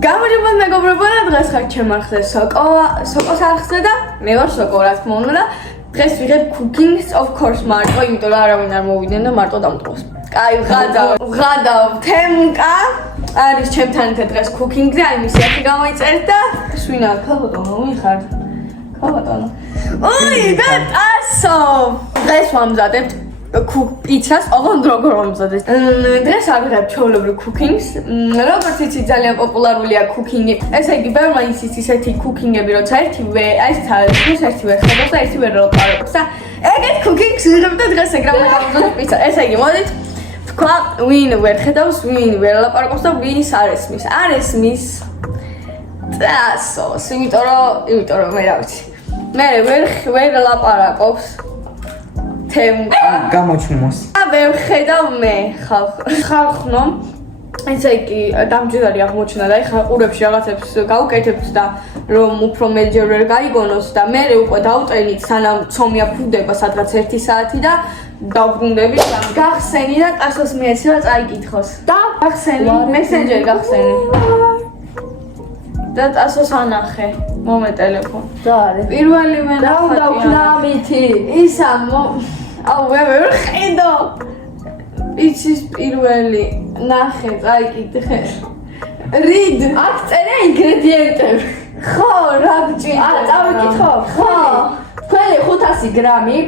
გამარჯობა მეგობრებო, დღეს ხარ ჩემ არხზე სოკოს არხზე და მე ვარ სოკო, რა თქმა უნდა და დღეს ვიღებ cooking of course მარტო, იმიტომ რომ არავინ არ მოვიდნენ და მარტო დამტყოს. კაი, ვღადავ თემკა არის ჩემთან ერთად დღეს cooking-ზე, აი მისი ახი გამოიწერეთ და სვინა, ქალბატონო, ვინ ხარ? ქალბატონო. ოი, და ასო. დღეს ვამზადებთ პიცას, ოღონდ როგორ ვამზადებ. დღეს ავიღებ ჩვეულებრივ cooking-ს. როგორც იცით, ძალიან პოპულარულია cooking-ი. ესე იგი, ბევრმა იცით ისეთი cooking-ები, როცა ერთივე, აი ეს თავს ერთივე ხედავს და ერთივე ლაპარაკობს და ეგეთ cooking-ს ვიღებ და დღეს ეგ რამე გავამზადებ პიცა. ესე იგი, მოდით თქვა, ვინ ვერ ხედავს, ვინ ვერ ლაპარაკობს და ვის არ ესმის. არ ესმის წასოს, იმიტომ რომ მე რა ვიცი. მე ვერ ლაპარაკობს. გამოჩუმოს. ვერ ხედავ მე ხალხნო. ესე იგი, დამჯერარი აღმოჩნდა და ეხლა ყურებში რაღაცებს გავუკეთებთ და რომ უფრო მეჯერ ვერ გაიგონოს და მე უკვე დავტენით სანამ ცომი აფუდება სადღაც 1 საათი და დავბრუნდები და გახსენი და ტასოს მეეცევა წაიკითხოს. და გახსენი, მესენჯერი გახსენი. და ტასოს ანახე, მომე ტელეფონ. და არის. პირველი მე დავქნამითი. ისა აუ ვერ ხედო. იცის პირველი ნახე, წაიკითხე. რიდ. აქ წერია ინგრედიენტები. ხო, რა გჭირდა? წავიკითხო. ხო. თქვენი 500 გრამი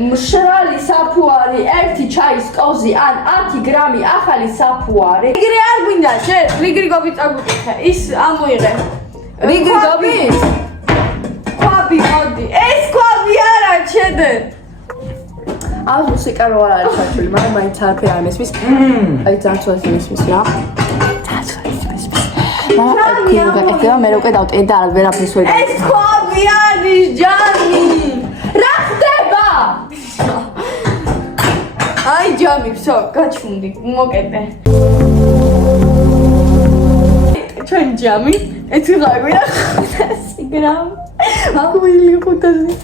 მშრალი საფუარი, 1 ჩაის კოზი ან 10 გრამი ახალი საფუარი. რიგრი არ გვინდა, შენ რიგრიგობით წაგვიკითხე. ის ამოიღე. რიგრიგობით? ქვაბი მოდი. ეს ქვაბი არა, შედე. ამ მუსიკა რო არ არის საჭირო, მაგრამ მაინც არაფერი არ მესმის. აი ძარცვას მესმის რა. ძარცვას მესმის. მაგრამ მე უკვე დავტენი და ვერაფერს ვერ ეს ქვაბი არის, ჯამი. რა ხდება? აი ჯამი, всё, გაჩვენდი, მოკეთე. ჩვენ ჯამი, ეცი გაგვიდა 500 გრამი. აგვილი 500.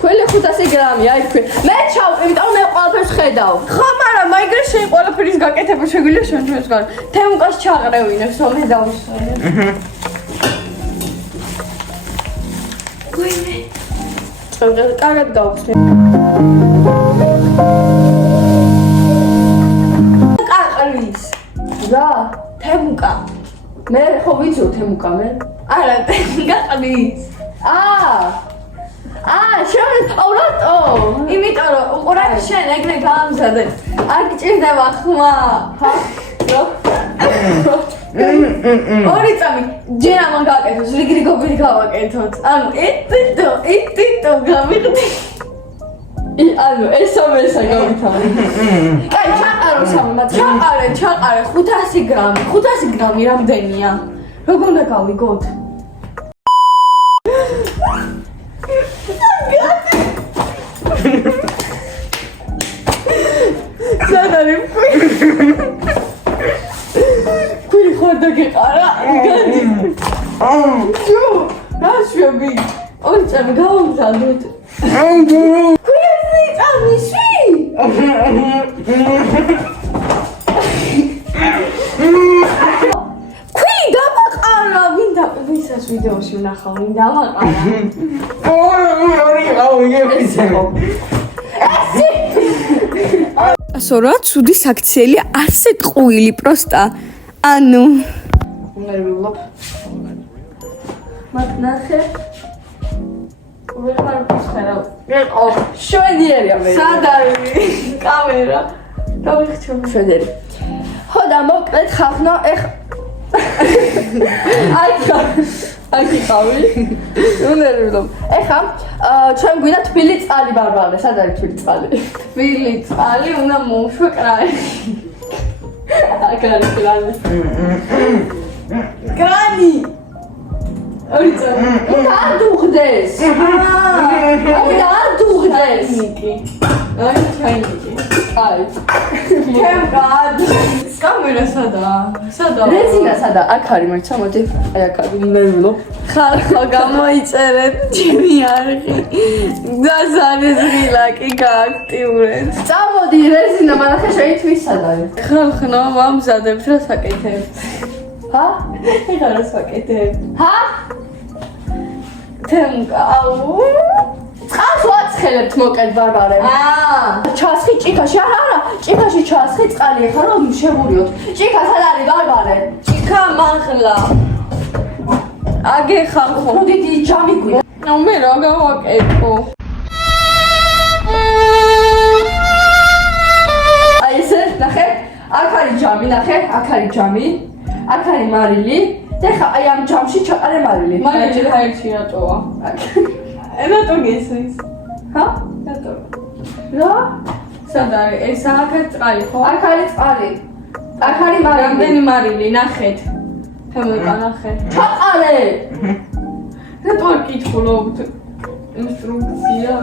ქველი 500 გრამი, აი თქვენ. მე ჩავ, იმიტომ მე ყველაფერს ხედავ. ხო, მაგრამ მაიგრე შენ ყველაფერის გაკეთება შეგვიძლია ჩვენს გარ. თემკას ჩაყრევინებს, რომ მე დავუსვენე. გუინე. კარგად გავხსნე. კაყრის. რა? თემკა. მე ხო ვიცი თემუკა მე. არა, კაყრის. შენ აურატო. იმიტომ რომ უყურე შენ ეგრე გამზადე. არ გჭირდება ხმა. ორი წამი ჯერ ამან გააკეთოს, რიგრიგობით გავაკეთოთ. ანუ ეტიტო გამიღდი. ანუ ესა გავითამი. კაი, ჩაყარო სამი მაცხა. ჩაყარე 500 გრამი. 500 გრამი რამდენია? როგორ უნდა გავიგოთ? სადარი ქვი ხოდა გიყარა გადი ჯო რაშები ორი წამი გავამზადოთ ქვი წამი შვი ქვი დამაყარა ვინდა ვისაც ვიდეოში ვნახავ ვინ დამაყარა ასო რა ცუდი საქციელი ასე ტყუილი პროსტა ანუ ნერვიულობ მათ ნახე ვერ მარცხერა ო შვედიერია მე სად არის კამერა დავიხჩო შვედიერი ხო და მოკლედ ხახნო აი ხავი ნერვიულობ ეხა ჩვენ გვინდა თბილი წყალი ბარბარე სად არის თბილი წყალი თბილი წყალი უნდა მოვშვე კრანი აკრანი კრანი ორი წამი არ დუღდეს არ დუღდეს აი ჩაინიკი აი თემკად კამერა სადა რეძინა სადა აქ არის მოიცა მოდი აი აქ არის ნერვიულობ ხალხო გამოიწერეთ ჩემი არხი დაზარეს ღილაკი გააქტიურეთ წამოდი რეზინა მანახე შეიძლება თვის სადა არის ხალხო ვამზადებთ რა საკეთებთ ჰა? ეხლა რას ვაკეთებ? ჰა? თემკაუ. წყალს ვაცხელებთ მოკეთ ბარბარე. ჩასხი ჭიქაში, არა, ჭიქაში ჩასხი წყალი ეხლა რომ შევურიოთ. ჭიქა სად არის ბარბარე? ჭიქა მაღლა. აგეხარ ხო? მოდი დიდი ჯამი გვი. ნუ მე რა გავაკეთო? აი ესე, ნახე, აქ არის ჯამი, ნახე, აქ არის ჯამი, აქ არის მარილი. და ხა აი ამ ჯამში ჩაყარე მარილი. მაგაჭი ხაერში რატოა? რატო გესმის? ჰა? რატო? რა? სად არის? ეს აქაც წყალი ხო? აქ არის წყალი. აქ არის მარილი. რამდენი მარილი ნახეთ. თემოკა ნახე. ჩაყარე. რატო არ კითხულობთ ინსტრუქცია?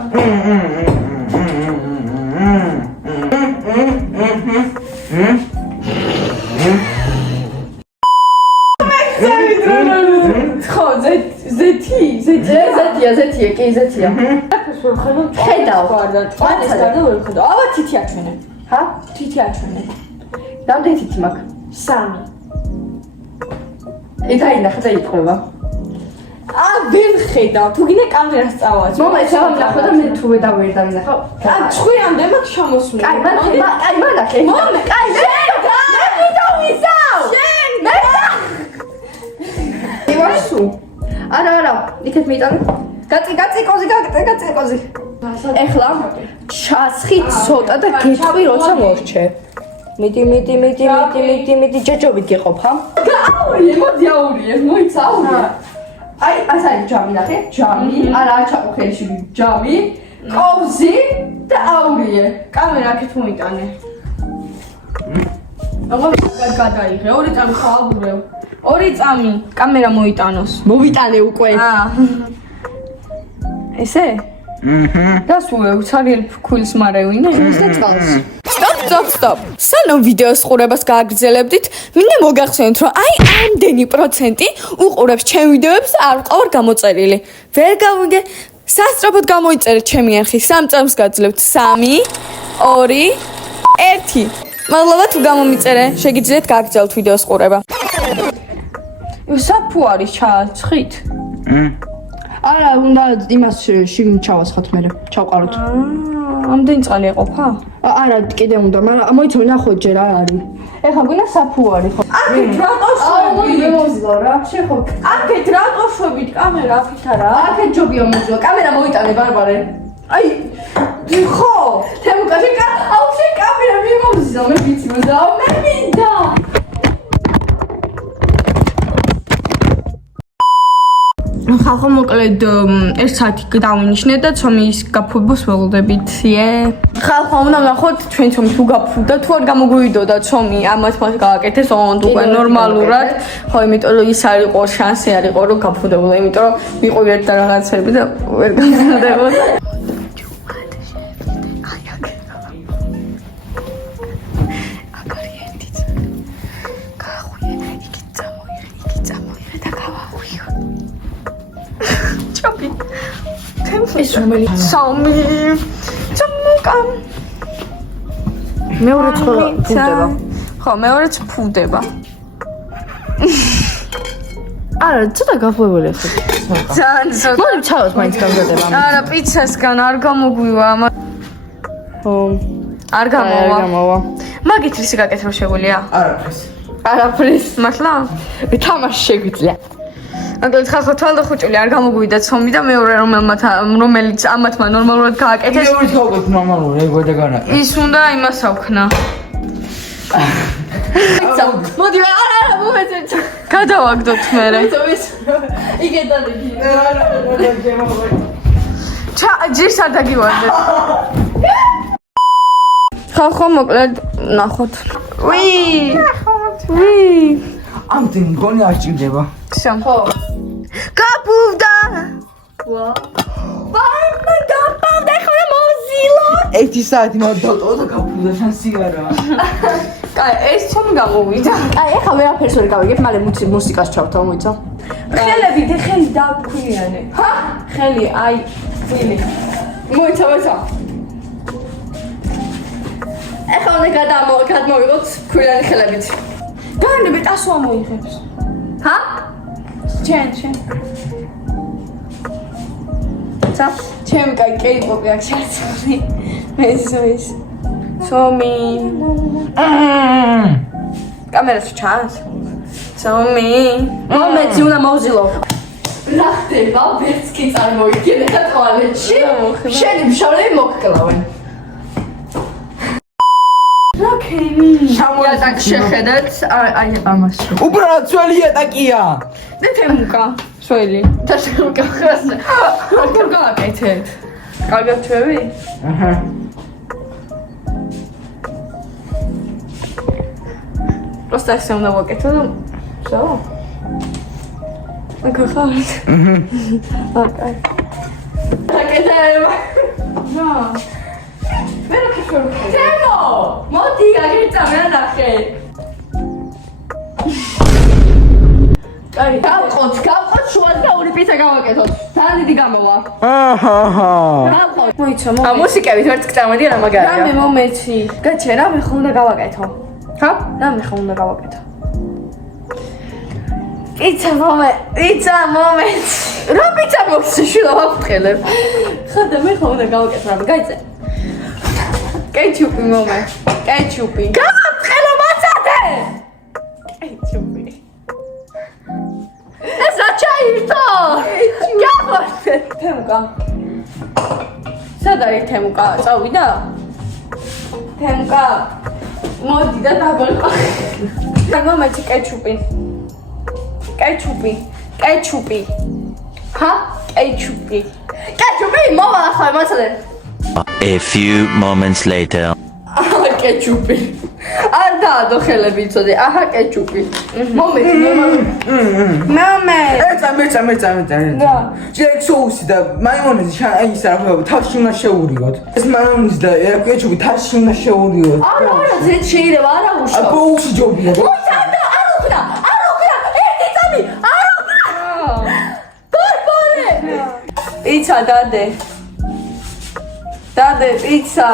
ხო, ზეთია, კი ზეთია. ხედავ. ყვანის გარდა ვერ ხედავ. აბა თითი აჩვენე. ჰა? თითი აჩვენე. რამდენი თითი მაქვს? 3. ეგაი ნახე და იყვება. ვერ ხედავ. თუ გინდა კამერას წავაძო. მომა ჩავამ ნახო და მე თუ და ვერ დამნახო. ჭხვიამდე მაქვს ჩამოსული. კაი, მან ნახე. მომა, კაი, შენ და მე ვიდავისავ. შენ მე ივასუ. არა, იქეთ მიიტანე. გაწი კოზი. ეხლა ჩასხი ცოტა და გეტყვი როცა მორჩე. მიდი, ჯაჯობით გეყოფა. მოდი აურიე, მოიცავ. აი, ასე არის ჯამი, ნახე, ჯამი, არა ჩაყოხელში ჯამი, კოვზი და აურიე. კამერა აქეთ მოიტანე. აბა გადაიღე. 2 წამი ხავაბურევ. 2 წამი კამერა მოიტანოს. მოვიტანე უკვე. ესე? დასუევ, ცარიელ ფქვილს მარევინე, ის და წყალს. Stop. სანამ ვიდეოს ყურებას გააგრძელებდით, მინდა მოგახსენოთ, რომ აი ამდენი პროცენტი უყურებს ჩემ ვიდეოებს არ ვყავარ გამოწერილი. ვერ გავიგე, სასწრაფოდ გამოიწერეთ ჩემი არხი. 3 წამს გაძლევთ. 3, 2, 1. მადლობა თუ გამომიწერე. შეგიძლიათ გააგრძელოთ ვიდეოს ყურება. საფუ არის ჩაცხით? არა, უნდა იმას შიგნით ჩავასხათ მე, ჩავყაროთ. ამდენი წყალი ეყოფა? არა, კიდე უნდა, მაგრამ მოიცავ ნახოთ ჯერ რა არის. ეხლა გვინდა საფუ არის ხო? აქეთ რატო შვებით? მემოზლა რა, შეხო. აქეთ რატო შვებით? კამერა აქეთ არა? აქეთ ჯობია მოვიდა. კამერა მოიტანე ბარბარე. აი, ხო, თემუკაში აუ შე კამერა მიმოვიდა, მე ვიცი და მე მინდა. ხალხო მოკლედ 1 საათი დავინიშნე და ცომის გაფუებას ველოდებით. ხალხო უნდა ნახოთ ჩვენ ცომი თუ გაფუდა თუ არ გამოგვიდოდა ცომი ამას მას გააკეთეს ოღონდ უკვე ნორმალურად. ხო, იმიტომ რომ ის არ იყო შანსი არ იყო რომ გაფუდებოდა, იმიტომ რომ მიყურეთ და რაღაცები და ვერ გაფუდებოდა. ეს რომელი სამი ჩამოკამ მეორე ფუდება. ხო, მეორეც ფუდება. არა, ცოტა გაფუებული ახლა. ძალიან ცოტა. მოდი ჩავას მაინც გამზადება. არა, პიცასგან არ გამოგვივა. ხო. არ გამოვა. გამოვა. მაგით რისი გაკეთება შეგვიძლია? არაფრის. მართლა? თამაში შეგვიძლია. მაგალითად ხალხო თვალდახუჭული არ გამოგვიდა ცომი და მეორე რომელიც ამათმა ნორმალურად გააკეთეს. მეორე თვალდახუჭული ნორმალური ეგ და ის უნდა იმას აქვნა. მოდი არა მომეწეთ. გადავაგდოთ მერე. იგედანები. ჯირს არ დაგივარდეთ. ხალხო მოკლედ ნახოთ. ვი. ამდენ მგონი არ ჭირდება. ხო. გაფუვდა. ვა. გაფუვდა ხოლმე მოზილო. 1 საათი მოდავტო და გაფუვდა შანსი არა. კაი, ეს ცომი გამოვიდა. აი, ახლა ვერაფერს ვერ გავიგებ, მალე მუსიკას ჩავთავ, მოიცავ. ხელები დავქვიანე. ჰა? ხელი, აი, წილი. მოიცავ. ახლა უნდა გადმოვიღოთ ქვიანი ხელებით. განებეთ ასო ამოიღებს. ჰა? ჩენ. ცა? ჩემ კაი კეიპოპი აქ შეცვლი. მეზოის. სომი. კამერას ჩანს? სომი. მომეცი უნდა მოვზილო. რა ხდება? ვერც კი წარმოიგინე და ტუალეტში. შენი მშავლები მოგკლავენ. იატაკ შეხედეთ, აი ამას. უბრალოდ ძველი იატაკია. და თემუკა. სველი. და შევკახეს. როგორ გააკეთეთ? კარგად ჩვევი? აჰა. просто ასე უნდა ვაკეთო და всё. მოგხართ. აკაი. აკეთებ. რა. მე რა ქეშორო. თემო, მოდი აგეცა მე ნახე. კაი, გავყოთ შუას და ორი პიცა გავაკეთოთ. ძალიან დიდი გამოვა. აჰა. გავყოთ. მოიცა ა მომეცი. მუსიკებით ვერც წამოდი რა რამე მაგარია. მომეცი. გაჩე რამე ხო უნდა გავაკეთო. ხა? რამე ხო უნდა გავაკეთო. პიცა მომეცი. რა პიცა მოხსი შუა ვაფრთხილებ. ხოდა მე ხო უნდა გავაკეთო რამე, გაიწე. კეჩუპი მომე. კეჩუპი. გავაფრთხილო მაცადე. კეჩუპი. ეს რა ჩაირთო? გავაფრთხილე. თემუკა. სად არის თემუკა? წავიდა? თემუკა. მოდი და დაგოლყო. აი მომეცი კეჩუპი. კეჩუპი. ხა? კეჩუპი. კეჩუპი მოვა ახლა მაცადე. A few moments later. აჰა კეჩუპი. არ დაადო ხელები იცოდე. აჰა კეჩუპი. მომეცი მომე. მეცა. რა? ჯერ სოუსი და მაიონეზი აი ის რა ქვია, თავში უნდა შეურიგოთ. ეს მაიონეზი და კეჩუპი თავში უნდა შეურიგოთ. არა, ზედ შეიძლება არა უშო. ბოუსი ჯობია. არ უხდა. ერთი წამი. არ უხდა. ბარბარე. პიცა დადე. დადე პიცა.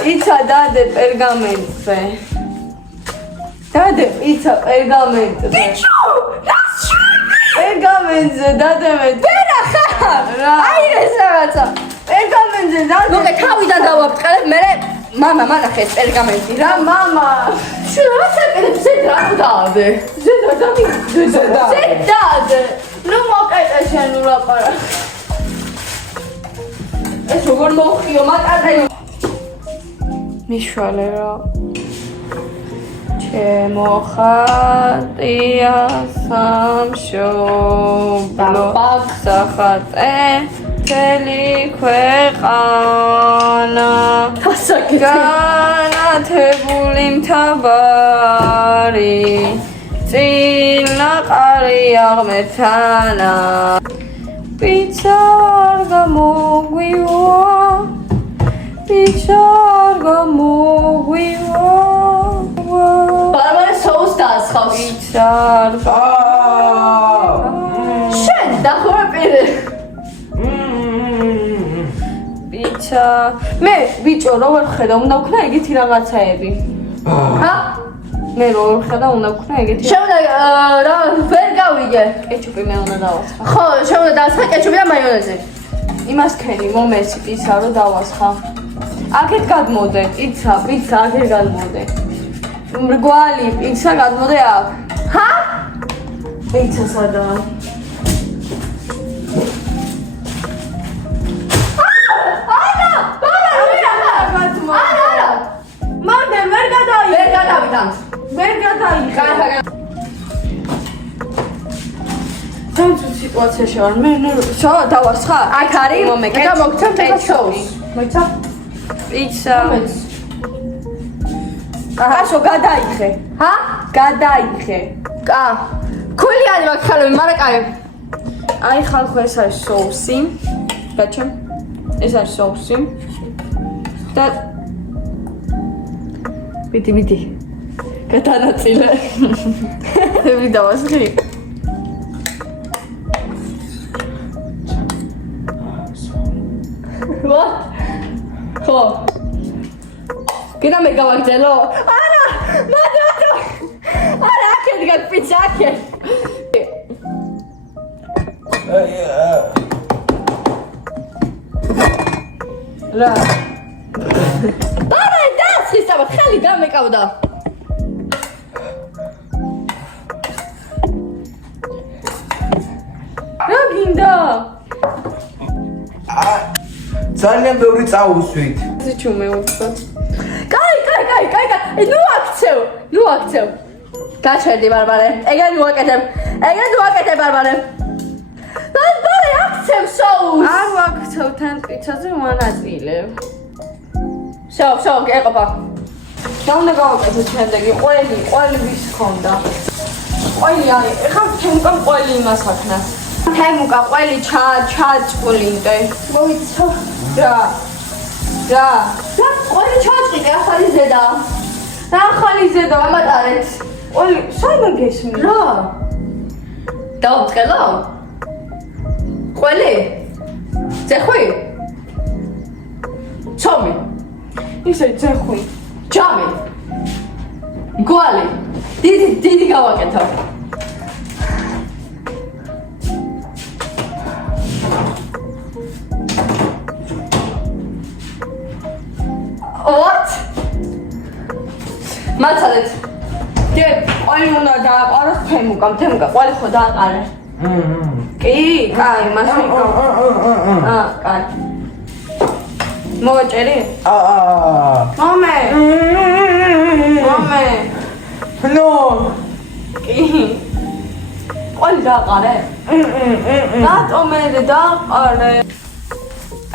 პიცა დადე პერგამენტზე. დადე პიცა პერგამენტზე. პერგამენტზე დადე მე. ვერახა. რა? აი ეს რაღაცა. პერგამენტზე დადე. მოგე თავიდან დავაფრთხილებ, მე მამა მანახე ეს პერგამენტი რა. რა მამა? შუას აკეთებ ზედ რა დაადე. ზედ დაადე. ნუ მოკეთე შენ ულაპარა. ეს როგორ მოხიო მაკარდაი. მიშვალე რა. ჩემო ხატია სამშობლო სახატე თელი ქვეყანა განათებული მთავარი წილნაყარი აღმერთანა პიცა არ გამოგვივა ბარბარე სოუს დაასხავს. პიცა არ შენ დახურე პირი. პიცა მე ბიჭო როგორ ხედა უნდა ვქნა ეგეთი რაღაცაები ჰა? მე როგორ ხედა უნდა ვქნა ეგეთი შევდა რა ვერ გავიგე. კეჩუპი მე უნდა დავასხა ხო, შევდა დაასხა კეჩუპი და მაიონეზი. იმას ქენი მომეცი პიცა რო დავასხა აქეთ გადმოდე პიცა აქეთ გადმოდე მრგვალი პიცა გადმოდე აქ ჰა? პიცა სადაა მანდ ვერ გადავიდა სამწუხარო სიტუაციაში ვარ მე შო დავასხა აქ არის და მოგცემ და სოუს. მოიცა? პიცა ახლა გადაიხე ჰა? გადაიხე კა. ქულიანი მაქვს ხალები, მარაკარი. აი ხალხო ეს არის სოუსი გაჩემ ეს არის სოუსი და ბიდი გადანაწილე თები დავასხი What? ხო. გინდა მე გავაგზელო? არა, მადლობა. არა, აქეთ გან პიცა აქე. რა. არა, დაცხის და ხელი დამეკავდა. რა გინდა? ძალიან ბევრი წაუსვით. ზე ჩუმე ვთქვათ. კაი. ნუ აქცევ. გაჩერდი ბარბარე. ეგრე ვაკეთებ ბარბარე. ბარბარე აქცევ სოუს. არ ვაქცევ თან პიცაზე ვანაწილებ. შო, გეყოფა. რა უნდა გავაკეთოთ შემდეგი? ყველი ვის ხონდა? ყველი არის. ეხლა თემუკამ ყველი იმას აქნა. თემუკა ყველი ჩაჭყლინტე. მოიცო. რა. ყველი ჩაჭყიდე ახალი ზედა. რა ახალი ზედა ამატარეთ. ყველი საერთოდ გესმის. რა? დავწყელო? ყველი? ზეხვი? ჩომი? ისე ძეხვი. ჯამი? გვალი? დიდი გავაკეთო. What? მაცადეთ. დე, ყველი უნდა დააყაროს თემუკამ ყველი ხო დააყარე. კი, კაი, მასე. კაი. მოვაჭერი? მომე. ნო. კი. ყველი დააყარე? რატომ երը დააყარე?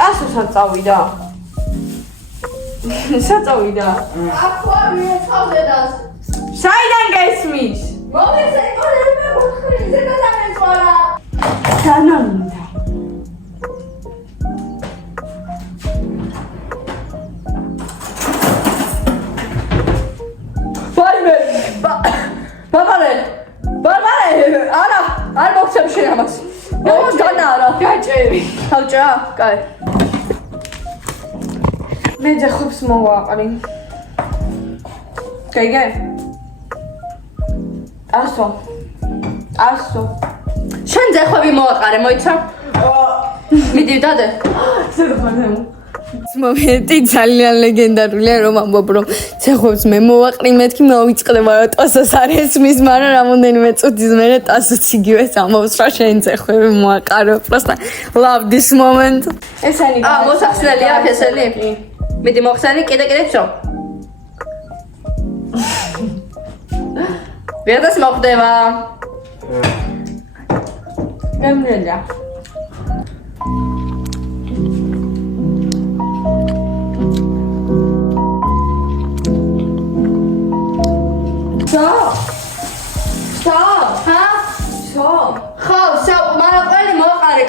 ასოსაც წავიდა. საწავიდა. ახლა მიეცავდედას. საიდან გესმის? მომეცეკოლება მოხრი ზედა დამეწვარა. დანამდა. ბარბარე, არა, არ მოგცემ შენ ამას. განა არა. გაჭერი. თავჭა? კაი. მე ძეხვებს მოვაყრი. გაიგე? ასო. შენ ძეხვები მოაყარე, მოიცა? მიდი დადე. მომენტი ძალიან ლეგენდარულია რომ ამბობ რომ ძეხვებს მე მოვაყრი მეთქი მოვიწყდება რომ ტოსოს არ ესმის მაგრამ რამოდენიმე წუთის მერე ტასოც იგივეს ამბობს რა შენ ძეხვები მოაყარო просто love this moment ესენი მოსახსნელი აქ ესენი? მიდი მოხსენი, კიდე შო. ვერდას მოხდება. გემრიელია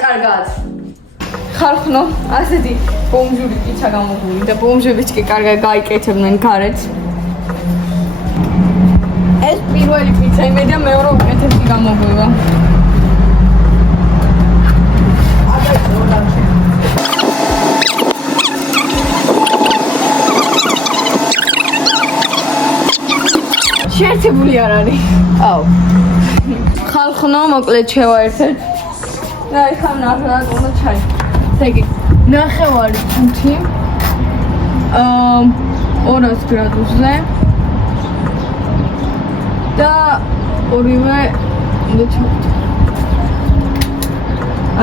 კარგად. ხარხნო, ასეთი ბომჟური პიცა გამოგვივიდა და ბომჟებიც კი კარგად გაიკეთებდნენ გარეთ. ეს პირველი პიცა იმედი და მეორე უკეთესი გამოგვივა. შეერთებული არ არის. აუ. ხალხნო, მოკლედ შევაერთეთ. და ეხლა ნახე უნდა ჩაი. ეგ ნახევარი თუთი 200 გრადუსზე და ორივე უნდა ჩავთო.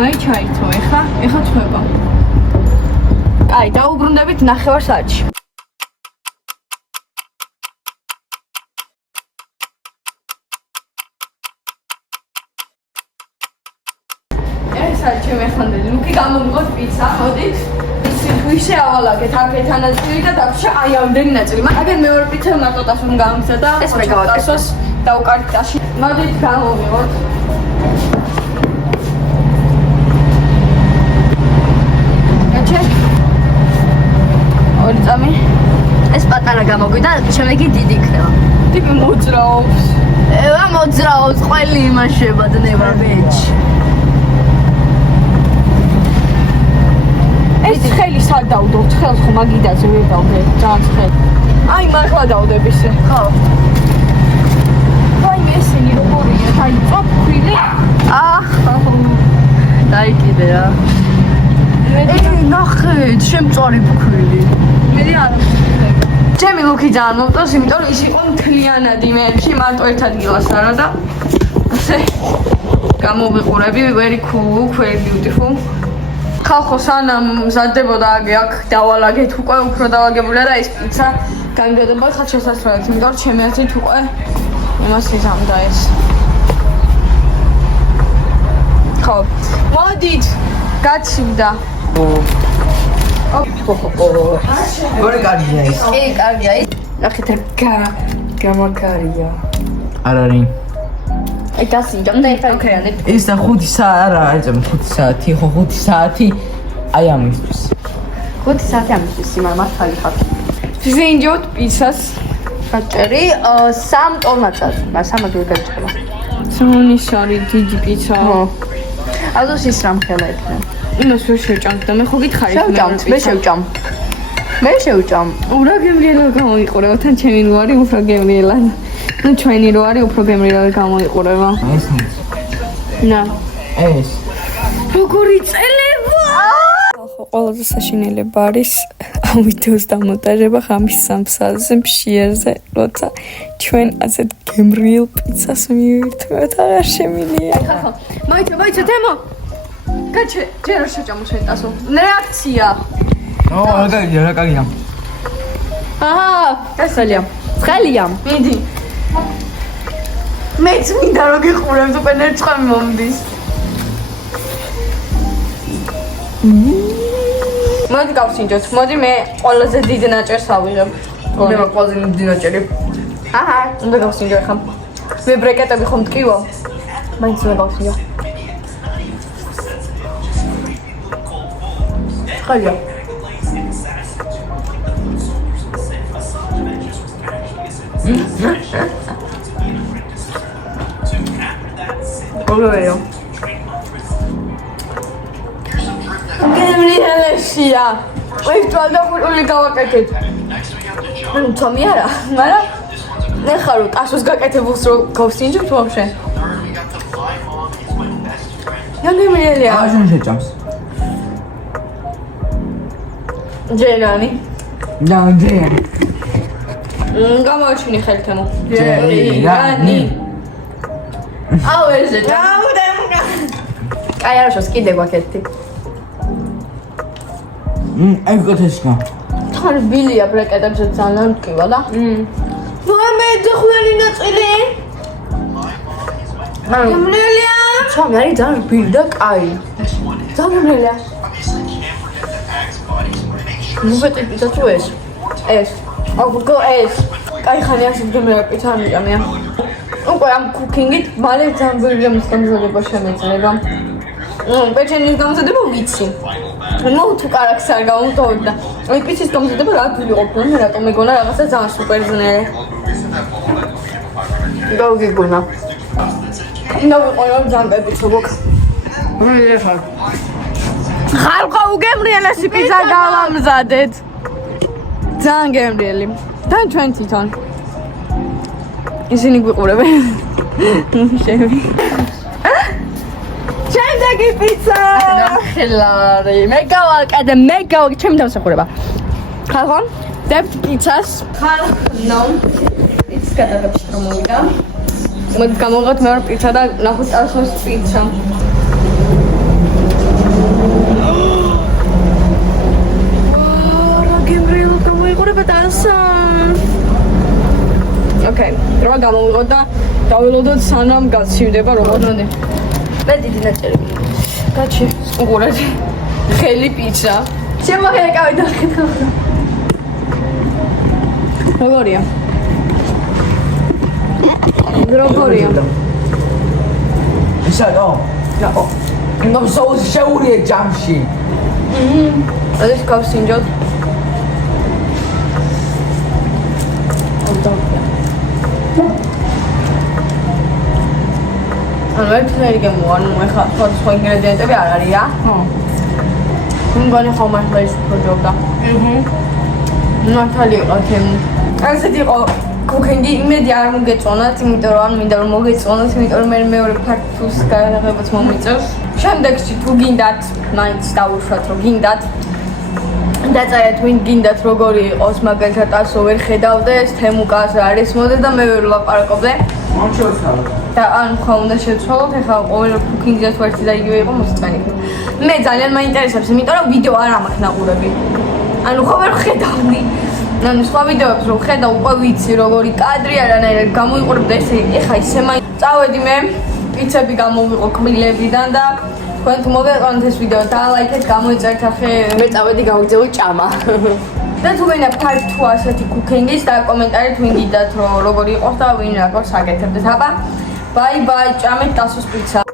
აი ჩაითო ეხლა ჩვება. აი დაუბრუნდებით ნახევარ საათში. ჩემი ხანდელი ლუკი გამომიღოთ პიცა, მოდით. ისე ავალაგეთ აქეთ ანაწილი და დაგშა აი ამდენი ნაწილი. მაგენ მეორე პიცა მარტო ტასო გამისა და ეს მე გავაკეთოს დავკარგ ტაში. მოდით გამომიღოთ. გაჩე? ორი წამი. ეს პატარა გამოგვიდა, შემდეგი დიდი იქნება. ტიპი მოძრაობს. ევა მოძრაობს, ყველი იმაშება დნება ბეჭ. ეს ხელი სად დავდოთ? ხელს ხო მაგიდაზე ვერ დავდე, ძალიან ხელი. აი მართლა დავდებ ისე. ხო. მაინც ესენი როგორია? დაიწვა ფქვილი? დაი კიდე რა. ნახე, შემწვარი ფქვილი. მე არ ჩემი ლუკი ძალიან მომწონს, იმიტომ რომ ის იყო მთლიანად იმერში, მარტო ერთ ადგილას არა და ასე გამოვიყურები, very cool, very beautiful. ხალხო სანამ მზადდებოდა აგი აქ დავალაგეთ უკვე უფრო დავაგებულია და ეს პიცა გამიგდება ხალხ შესასრულებლად, იმიტომ რომ ჩემი აზრით უკვე იმას იზამდა ეს. ხო, მოდით, გაჩნდა. როგორი კარგია ეს? კი, კარგია. ნახეთ რა გამაგარია. არ არის. აი გასინჯამ და ეხლა ვქრიანებ. ეს და 5 საათი არა, ეწემ 5 საათი, ხო 5 საათი აი ამისთვის. 5 საათი ამისთვის იმარ მართალი ხარ. ვინჯოთ პიცას. გაჭერი 3 ტომატად, მაგრამ სამად ვერ გაჭერა. სონიშარი დიდი პიცა. ხო. აზოს ის რამ ხელა იქნება. იმას ვერ შევჭამთ და მე ხო გითხარი. შევჭამთ, მე შევჭამ. მე შევჭამ. ურა გემრიელა გამოიყურება, თან ჩემი რო არის უფრო გემრიელა. ნუ ჩვენი რო არის უფრო გემრიელა გამოიყურება. ეს না ეს როგორი წელება? ხო, ყველაზე საშინელება არის ამ ვიდეოს დამონტაჟება ხამის 3 საათზე მშიერზე, როცა ჩვენ ასეთ გემრიელ პიცას მივირთმევთ, აღარ შემილია. ხო, მოიცა თემო. გაჩე, ჯერ რა შეჭამო შენ ტასო. რეაქცია. რა კარგია. აჰა, დასალია. ხალია. მიდი. მეც მინდა რომ გიყურებთ უკვე ნერწყვი მომდის. მოდი გავსინჯოთ. მოდი მე ყველაზე დიდ ნაჭერს ავიღებ. მე ყველაზე დიდი ნაჭერი. აჰა, უნდა გავსინჯო ახლა. მე ბრეკეტები ხომ ტკივა? მაინც უნდა გავსინჯო. ხალია. როგორია? გემრიელია. ეს თვალდაყოლი გავაკეთეთ. ნუ თომი არა, მაგრამ ეხლა რომ ტასოს გაკეთებულს რო გავსინჯობთ ვაფშე. გემრიელია. აშენ შეჭამს. ჯერანი. ჯერ. გამოაჩინე ხელი თემო. ჯერანი. აუ ესე. კაი არაშოს კიდე გვაქეთი. აი გოთესკა. თან ბილია ბრეკეტებზე ძალიან მტკივა და. მე ძხველი ნაწილი. გემრიელია. ჩამი არის ძალიან რბილი და კაი. ძალიან გემრიელია. მუვეტი პიცა თუ ეს? ეს. აგუგო ეს. კაი ხანი ასე გემრიელი პიცა ამიტომია. უკვე ამ კუკინგით მალე ძალიან ბევრი რამის გამზადება შემეძლება. პეჩენის გამზადება ვიცი. ნუ თუ კარაქს არ გამოვტოვებ და აი პიცის გამზადება რა ვიღობ, მე რატომ მეგონა რაღაცა ძალიან სუპერზნელი. გავგიგონა. ნუ ყველა ძალიან პეცობოქ. ხალხო უგემრიელესი პიცა გავამზადეთ. ძალიან გემრიელი. თან ჩვენ თვითონ. ისინი გვიყურებენ. შევი. შემდეგი პიცა. ხელარი. მე გავაკეთე, ჩემი დამსახურება. ხალხო, დებთ პიცას. ხალხო, ის გადაგებში მომიდა. მოდი გამოვიღოთ მეორე პიცა და ნახოთ ტასოს პიცა. რა გემრიელი გამოიყურება ტასა. ოკეი, რა გამოვიღოთ და დავილოდოთ სანამ გაცივდება როგორ მოდი. მე დიდი ნაჭერი. გაჩი, უყურეთ. ხელი პიცა. შემოღეკავი და ხედავ. როგორია? როგორია? ისაო. რაო. ნუ соуს შეურია ჯამში. ეს გავსინჯოთ. ანუ ერთნაირი გემოვა, ნუ ეხლა სხვა ინგრედიენტები არ არის რა? ხო. მგონი ხომ ახლა ის უფრო ჯობდა. მართალი იყო თემი. ასეთი იყო კუქინგი იმედი არ მოგეწონათ, იმიტომ რომ არ მინდა რომ მოგეწონოთ, იმიტომ რომ მე მეორე ფართუს გადაღებაც მომიწევს. შემდეგში თუ გინდათ, მაინც დავუშვათ რომ გინდათ. დაწერეთ ვინ გინდათ როგორი იყოს, მაგალითად ასო ვერ ხედავდეს, თემუკას არის მოდე და მე ვერ ვლაპარაკობდე. და ან ხომ უნდა შეცვალოთ, ეხლა ყოველ კუქინგზე თუ ერთი და იგივე იყო მოსწენი. მე ძალიან მაინტერესებს, იმიტომ რომ ვიდეო არ მაქვს ნაყურები. ანუ ხო ვერ ხედავდი. ანუ სხვა ვიდეოებს რომ ხედავ, უკვე ვიცი როგორი კადრი არანაირად გამოიყურებდა ესე, ეხლა ისე წავედი მე, პიცები გამოვიყო კბილებიდან და თქვენ თუ მოგეყანთ ეს ვიდეო და ლაიქეთ, გამოიწერთ ახე. მე წავედი გავიგზავნე ჭამა. და თუ გინდა part 2 ასეთი კუქინგის და კომენტარით ვინ გიდათ რომ როგორი იყოს და ვინ როგორს აკეთებდეთ. აბა, ბაი ბაი, ჭამეთ დასოს პიცა.